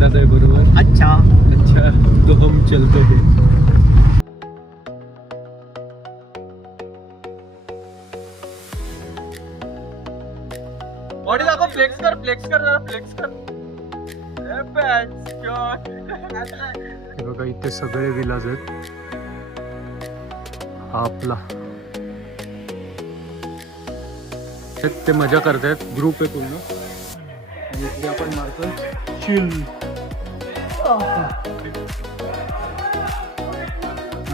दादा है बरोबर. अच्छा अच्छा तो हम चलते हैं. बॉडी दाखव. फ्लेक्स कर जरा फ्लेक्स कर. हे बघा इथे सगळे विलाज आहेत. हा आपला ते मजा करतायत. ग्रुप आहे पूर्ण. आणि इथे आपण मारतोय चिल.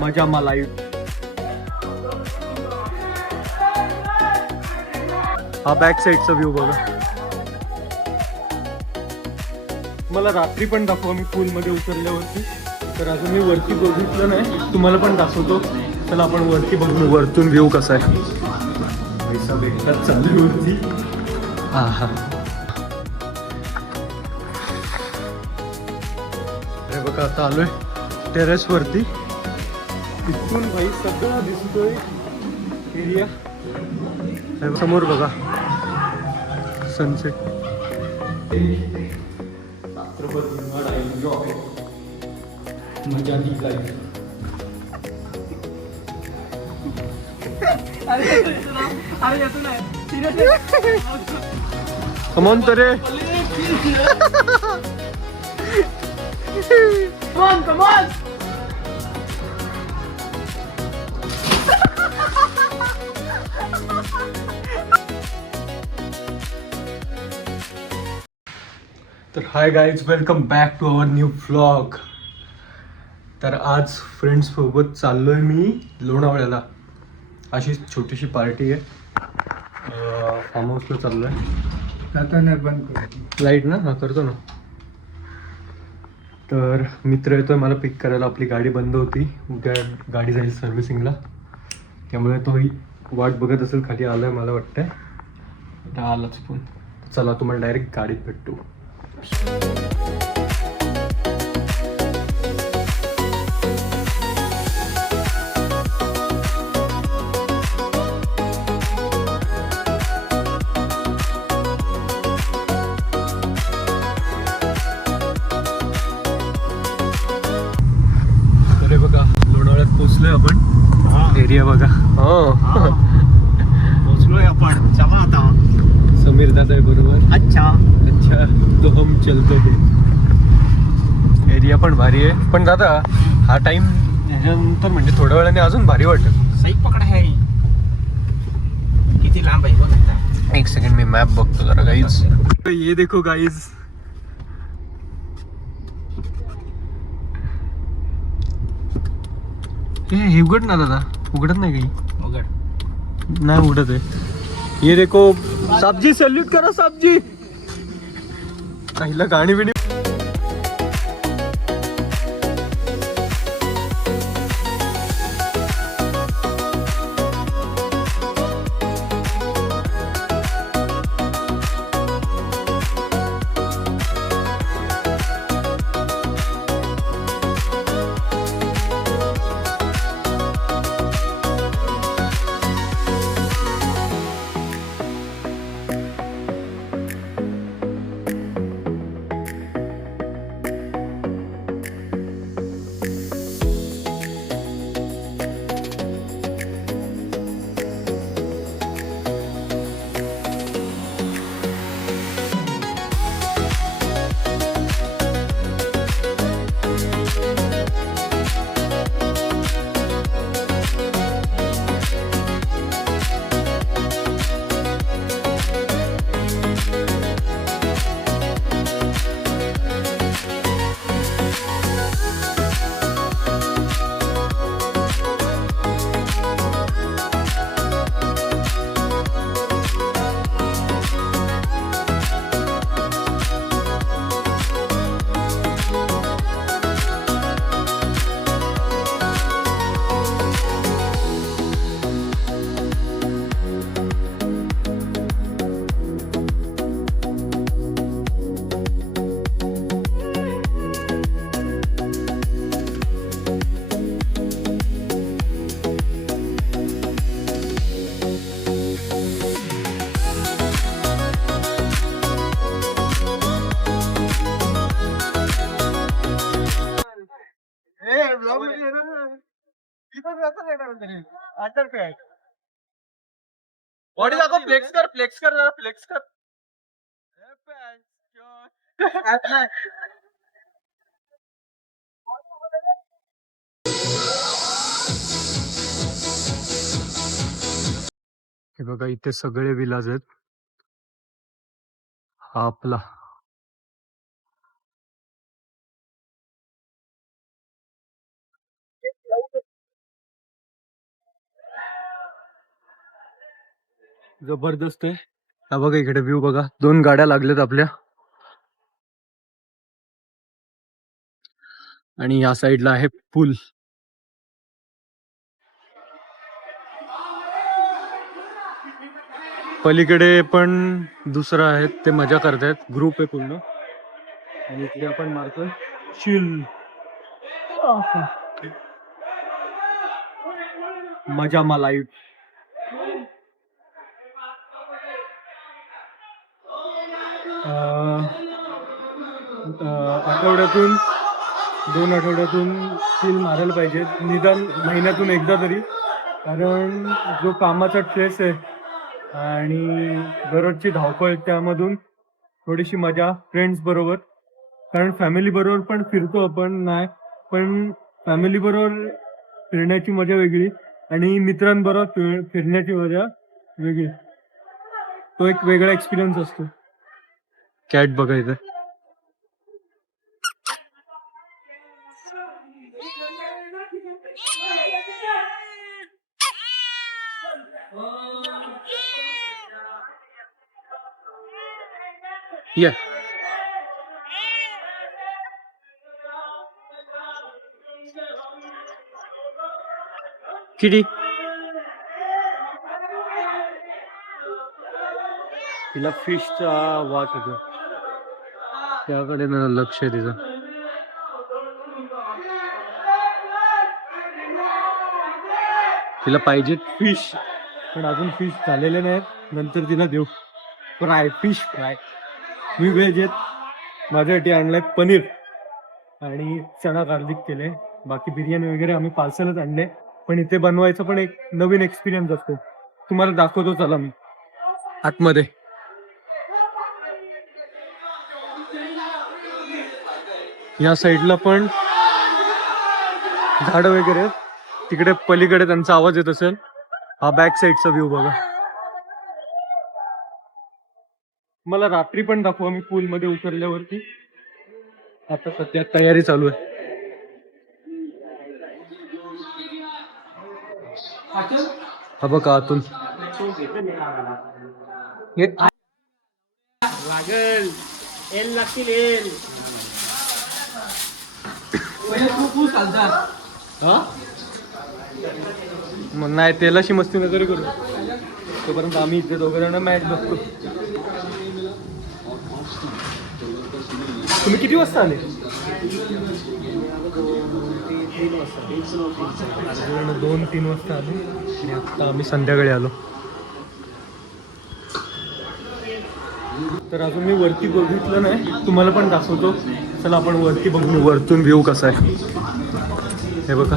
मजा मलाई. हा बॅक साईडचा व्ह्यू बघा. मला रात्री पण दाखवा मी पूल मध्ये उतरल्यावरती. तर अजून मी वरती बघितलं नाही. तुम्हाला पण दाखवतो. चला आपण वरती बघू वरतून व्ह्यू कसा आहे. पैसा भेटतात चालू वरती. हा हा अरे बघा आता आलोय टेरेस वरती. इथून भाई सगळं दिसतोय एरिया. समोर बघा सनसेट. मजा निघाली. कमॉन तरे. Come on. तर hi guys, welcome back to our new vlog. तर आज फ्रेंड्स सोबत चाललोय मी लोणावळ्याला. अशी छोटीशी पार्टी आहे. फार्म हाऊसला चाललोय. आता नाही बंद कर लाईट ना. हा करतो ना. तर मित्र येतोय मला पिक करायला. आपली गाडी बंद होती. उद्या गाडी जाईल सर्व्हिसिंगला. त्यामुळे तोही वाट बघत असेल. खाली आलाय मला वाटतंय. आता आलाच पण. चला तुम्हाला डायरेक्ट गाडीत भेटतो. अरे बघा लोणावळ्यात पोचलोय आपण. एरिया बघा. पोचलोय आपण. चला आता. समीर दादा आहे बरोबर. अच्छा अच्छा तो हम चलते हैं. एरिया पण भारी आहे. पण दादा हा टाइम ह्याच्यानंतर म्हणजे थोड्या वेळाने अजून भारी वाटेल. सही पकड आहे. किती लांब आहे बघ. एक सेकंड मी मॅप बघतो जरा गाईज. ये देखो गाईज. हे उघड ना दादा. उघडत नाही काही. उघड नाही उघडत आहे. ये देखो साबजी. सॅल्यूट करा साबजी. काहीला गाणी बिणी. बॉडी दाखव, फ्लेक्स कर जरा फ्लेक्स कर. हे बघा इथे सगळे विलाज आहेत. हा आपला जबरदस्त आहे. हा बघा इकडे व्ह्यू बघा, 2 गाड्या लागल्यात आपल्या आणि या साईडला आहे पूल. पलीकडे पण दुसरं आहेत, ते मजा करतायत, ग्रुप आहे पूर्ण. आणि इकडे आपण मारतोय चिल. मजा मा लाईफ. आठवड्यातून 2 आठवड्यातून चिल मारायला पाहिजे, निदान महिन्यातून एकदा तरी. कारण जो कामाचा स्ट्रेस आहे आणि दररोजची धावपळ, त्यामधून थोडीशी मजा फ्रेंड्स बरोबर. कारण फॅमिली बरोबर पण फिरतो आपण नाही, पण फॅमिली बरोबर फिरण्याची मजा वेगळी आणि मित्रांबरोबर फिरण्याची मजा वेगळी. तो एक वेगळा एक्सपिरियन्स असतो. कॅट बघायचं. या किडी, तिला फिशचा वास होतो, त्याकडे ना लक्ष आहे तिचं. तिला पाहिजे फिश, पण अजून फिश झालेले नाहीत, नंतर तिला देऊ. Fry, fish fry. मी व्हेज आहेत, माझ्यासाठी आणलंय पनीर आणि चणा गार्लिक केले. बाकी बिर्याणी वगैरे आम्ही पार्सलच आणले, पण इथे बनवायचं पण एक नवीन एक्सपिरियन्स असतो. तुम्हाला दाखवतो चला मी आतमध्ये. या साईडला पण झाड वगैरे, तिकडे पलीकडे त्यांचा आवाज येत असेल. हा बॅक साईडचा व्ह्यू बघा. मला रात्री पण दाखवा मी पूल मध्ये उतरल्यावरती. आता सध्या तयारी चालू आहे. हा बघा आतून लागल एल लागतील एल. मग नाही तेलाशी मस्ती नजर करू, तोपर्यंत आम्ही इथे दोघं जण मॅच बघतो. तुम्ही किती वाजता आले? 2-3 वाजता आले आणि आता आम्ही संध्याकाळी आलो. तर अजून मी वरती बघितलं नाही, तुम्हाला पण दाखवतो. चला आपण वरती बघू वरतून व्ह्यू कसा आहे. हे बघा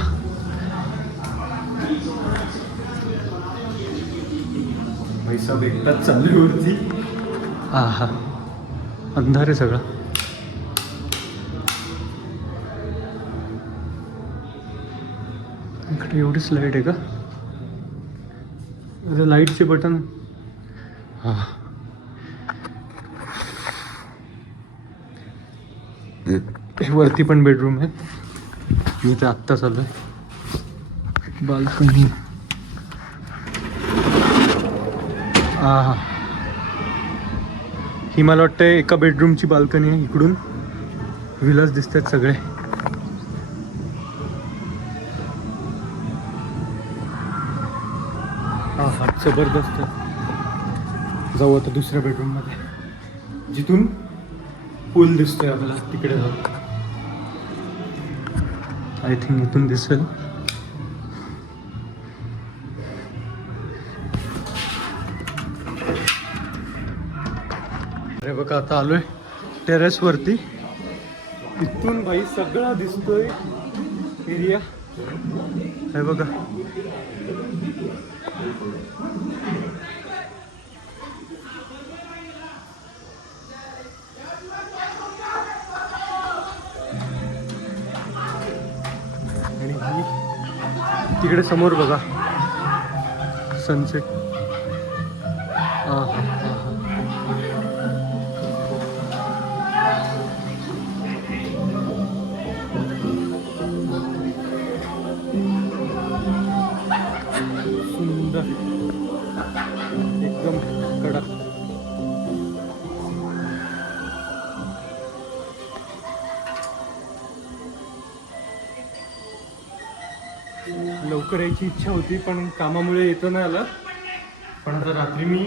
पैसा भेटतात चालू वरती. हा हा अंधार आहे सगळा. इकडे एवढीच लाईट आहे का? लाईटचे बटन. हा वरती पण बेडरूम आहे. मी तर आत्ता चालू आहे. बाल्कनी. हा ही मला वाटतं एका बेडरूमची बाल्कनी आहे. इकडून विलास दिसतात सगळे. हा जबरदस्त. जाऊ आता दुसऱ्या बेडरूम मध्ये, जिथून पूल दिसतोय आपल्याला. तिकडे जाऊ. आय थिंक इथून दिसेल. अरे बघा आता आलोय टेरेस वरती. इथून भाई सगळा दिसतोय एरिया हे बघा. आणि तिकडे समोर बघा सनसेट. सुंदर एकदम कडक. लवकर यायची इच्छा होती पण कामामुळे येतो नाही आलं. पण आता रात्री मी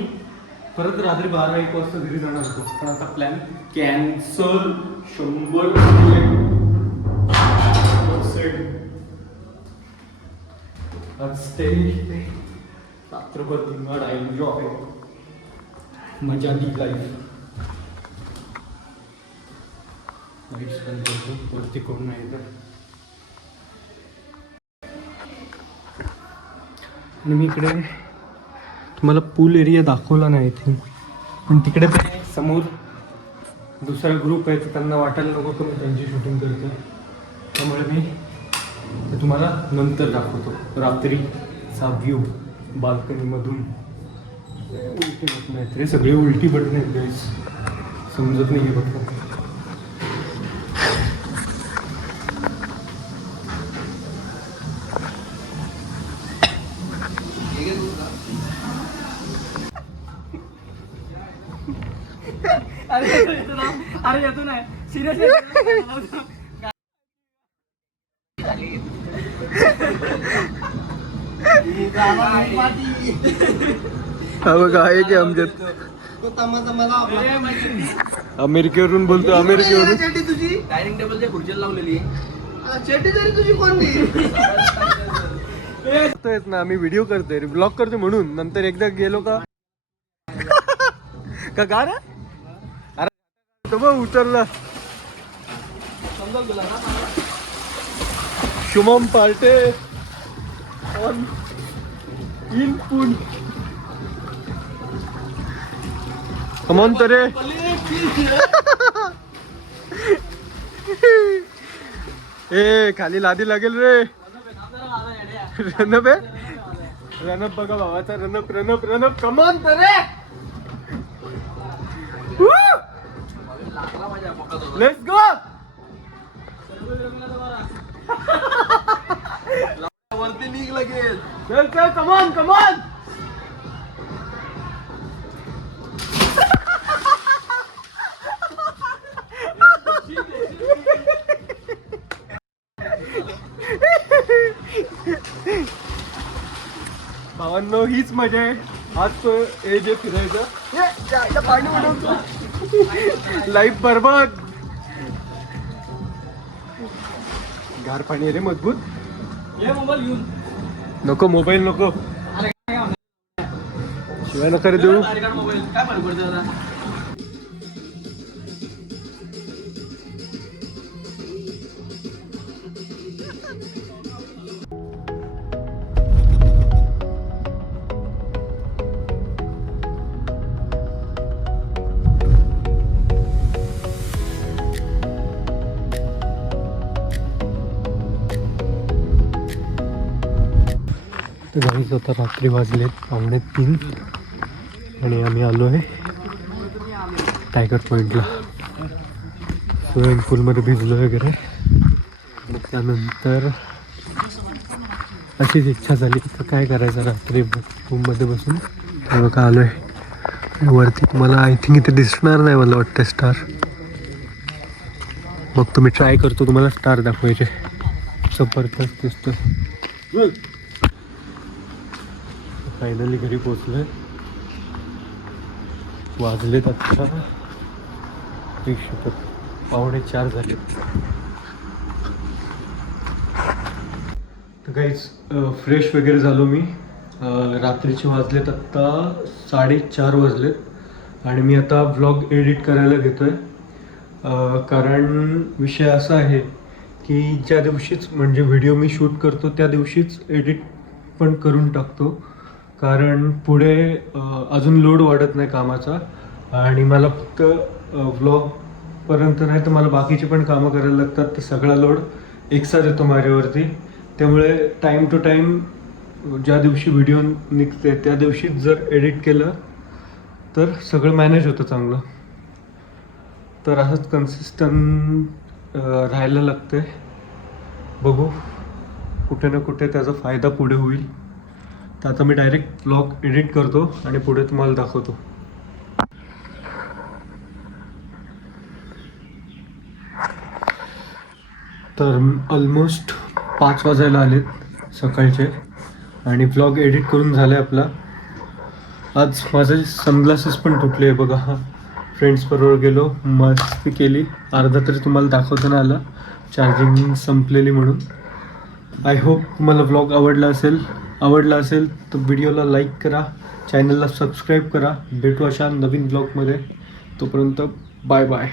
परत रात्री 12-1 वाजता घरी जाणार होतो पण आता प्लॅन कॅन्सल 100%. आज स्टे रात्रभर दिमाग एन्जॉय मजा दी लाईफ. लाईट्स बंद करतो वरती कोण नाही तर. आणि मी इकडे तुम्हाला पूल एरिया दाखवला नाही थिंक पण तिकडे पण समोर दुसरा ग्रुप आहे तर त्यांना वाटायला नको की मी त्यांची शूटिंग करतो. त्यामुळे मी ते तुम्हाला नंतर दाखवतो रात्रीचा व्ह्यू बाल्कनीमधून. उलटी बटणं आहेत रे सगळे उलटी बटणं आहेत गाईस. समजत नाही आहे बघा. अरे येतो नाही सिरियस. हा बघा आहे की आमच्यात अमेरिकेवरून बोलतो. अमेरिकेवरून तुझी डायनिंग टेबलच्या खुर्चीला लावलेली चेटी तरी तुझी कोणती येत ना. आम्ही व्हिडिओ करतोय ब्लॉग करतो म्हणून. नंतर एकदा गेलो का का रे अरे बघ उतरला. Shubham Parte on in pool. Come on तरे. ए खाली लादी लागेल रे. रणप आहे. रणप बघा भावाचा. रणप रणप रणप. कमॉन तरे. Let's go. वरती निघ लगेच. चल चल कमॉन कमॉन. भावांनो हीच मजा आहे. आज तो एज आहे फिरायचं. पाणी उडवतो. लाईफ बरबाद. गार पाणी रे मजबूत. नको मोबाईल नको. शिवाय नका रे देऊ. काय फरक पडतो आता. गाईज आता रात्री वाजलेत 2:45 आणि आम्ही आलो आहे टायगर पॉईंटला. स्विमिंग पूलमध्ये भिजलो वगैरे. आणि त्यानंतर अशीच इच्छा झाली तर काय करायचं रात्री रूममध्ये बसून. बघा आलो आहे वरती. तुम्हाला आय थिंक इथे दिसणार नाही मला वाटतं स्टार. मग तुम्ही ट्राय करतो तुम्हाला स्टार दाखवायचे. जबरदस्त दिसतो. फायनली घरी पोचलोय. वाजलेत आता 3:45 झाले. तर काहीच फ्रेश वगैरे झालो मी. रात्रीचे वाजलेत आत्ता 4:30 वाजलेत आणि मी आता व्लॉग एडिट करायला घेतोय. कारण विषय असा आहे की ज्या दिवशीच म्हणजे व्हिडिओ मी शूट करतो त्या दिवशीच एडिट पण करून टाकतो, कारण पुढे अजून लोड वाढत नाही कामाचा आणि मला फक्त व्लॉगपर्यंत नाही तर मला बाकीची पण कामं करायला लागतात, तर सगळा लोड एकसाथ येतो माझ्यावरती. त्यामुळे टाईम टू टाईम ज्या दिवशी व्हिडिओ निघते त्या दिवशीच जर एडिट केलं तर सगळं मॅनेज होतं चांगलं. तर असंच कन्सिस्टंट राहायला लागतं. बघू कुठे ना कुठे त्याचा फायदा पुढे होईल. तर आता मी डायरेक्ट व्लॉग एडिट करतो आणि पुढे तुम्हाला दाखवतो. तर ऑलमोस्ट 5 वाजायला आलेत सकाळचे आणि व्लॉग एडिट करून झालं आहे आपला. आज माझे सनग्लासेस पण तुटले आहे बघा. फ्रेंड्सबरोबर गेलो, मस्ती केली. अर्धा तरी तुम्हाला दाखवता नाही आला, चार्जिंग संपलेली म्हणून. आय होप तुम्हाला व्लॉग आवडला असेल तर व्हिडिओला लाईक करा, चॅनलला सबस्क्राईब करा. भेटू अशा नवीन व्लॉगमध्ये. तोपर्यंत बाय बाय.